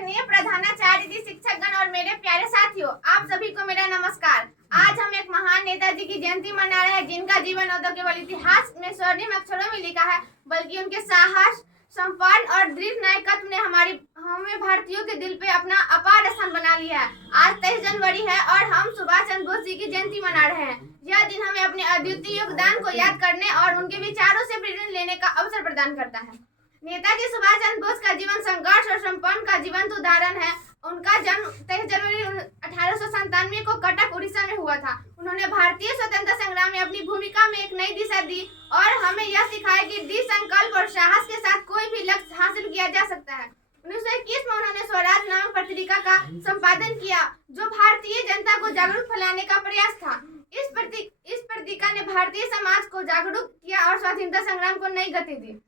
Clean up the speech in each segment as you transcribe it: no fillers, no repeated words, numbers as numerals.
आदरणीय प्रधानाचार्य जी, शिक्षकगण और मेरे प्यारे साथियों, आप सभी को मेरा नमस्कार। आज हम एक महान नेताजी की जयंती मना रहे हैं, जिनका जीवन न तो केवल इतिहास में स्वर्णिम अक्षरों में लिखा है, बल्कि उनके साहस, संपन्न और दृढ़ नायकत्व ने हमें भारतीयों के दिल पे अपना अपार स्थान बना लिया है। आज 23 जनवरी है और हम सुभाष चंद्र बोस जी की जयंती मना रहे हैं। यह दिन हमें अपने अद्वितीय योगदान को याद करने और उनके विचारों से प्रेरणा लेने का अवसर प्रदान करता है। नेताजी सुभाष चंद्र बोस का जीवन संघर्ष और संपन्न का जीवंत उदाहरण है। उनका जन्म 23 जनवरी 1897 को कटक, उड़ीसा में हुआ था। उन्होंने भारतीय स्वतंत्रता संग्राम में अपनी भूमिका में एक नई दिशा दी और हमें यह सिखाया कि दृढ़ संकल्प और साहस के साथ कोई भी लक्ष्य हासिल किया जा सकता है। 1921 में उन्होंने स्वराज नामक पत्रिका का संपादन किया, जो भारतीय जनता को जागरूक फैलाने का प्रयास था। इस पत्रिका ने भारतीय समाज को जागरूक किया और स्वतंत्रता संग्राम को नई गति दी।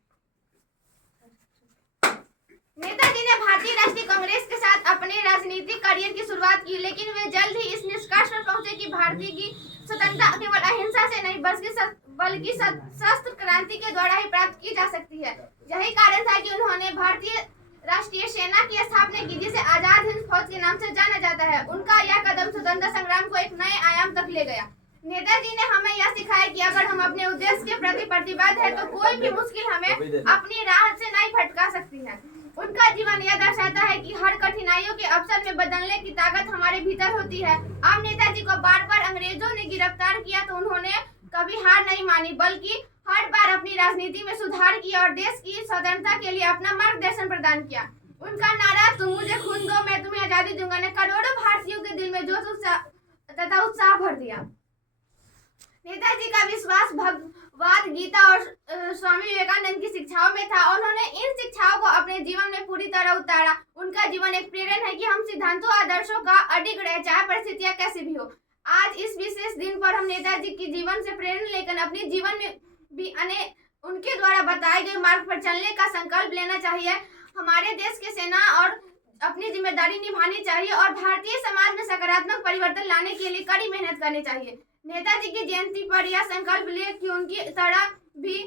नेताजी ने भारतीय राष्ट्रीय कांग्रेस के साथ अपने राजनीतिक करियर की शुरुआत की, लेकिन वे जल्द ही इस निष्कर्ष पर पहुंचे कि भारतीय की स्वतंत्रता केवल अहिंसा से नहीं बल्कि सशस्त्र क्रांति के द्वारा ही प्राप्त की जा सकती है। यही कारण था कि उन्होंने भारतीय राष्ट्रीय सेना की स्थापना की, जिसे आजाद हिंद फौज के नाम से जाना जाता है। उनका यह कदम स्वतंत्रता संग्राम को एक नए आयाम तक ले गया। नेताजी ने हमें यह सिखाया कि अगर हम अपने उद्देश्य के प्रति प्रतिबद्ध है तो कोई भी मुश्किल हमें अपनी राह से नहीं भटका सकती है। उनका जीवन यह दर्शाता है कि हर कठिनाइयों के अवसर में बदलने की ताकत हमारे भीतर होती है। अब नेताजी को बार बार अंग्रेजों ने गिरफ्तार किया तो उन्होंने कभी हार नहीं मानी, बल्कि हर बार अपनी राजनीति में सुधार किया और देश की स्वतंत्रता के लिए अपना मार्गदर्शन प्रदान किया। उनका नारा "तुम मुझे खून दो, मैं तुम्हें आजादी दूंगा" ने करोड़ों भारतीयों के दिल में जोश तथा उत्साह भर दिया। नेताजी का विश्वास भगवद गीता और स्वामी विवेकानंद की शिक्षाओं में था। उन्होंने इन शिक्षाओं को अपने जीवन में पूरी तरह उतारा। उनका जीवन एक प्रेरणा है कि हम सिद्धांतों आदर्शों का अडिग रहे, चाहे परिस्थितियां कैसी भी हो। आज इस विशेष दिन पर हम नेताजी के जीवन से प्रेरणा लेकर अपने जीवन में भी उनके द्वारा बताए गए मार्ग पर चलने का संकल्प लेना चाहिए। हमारे देश के सेना और अपनी जिम्मेदारी निभानी चाहिए और भारतीय समाज में सकारात्मक परिवर्तन लाने के लिए कड़ी मेहनत करनी चाहिए। नेताजी की जयंती पर यह संकल्प ले कि उनकी तरह भी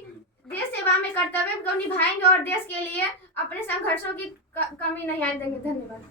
देश सेवा में कर्तव्य को निभाएंगे और देश के लिए अपने संघर्षों की कमी नहीं आने देंगे। धन्यवाद।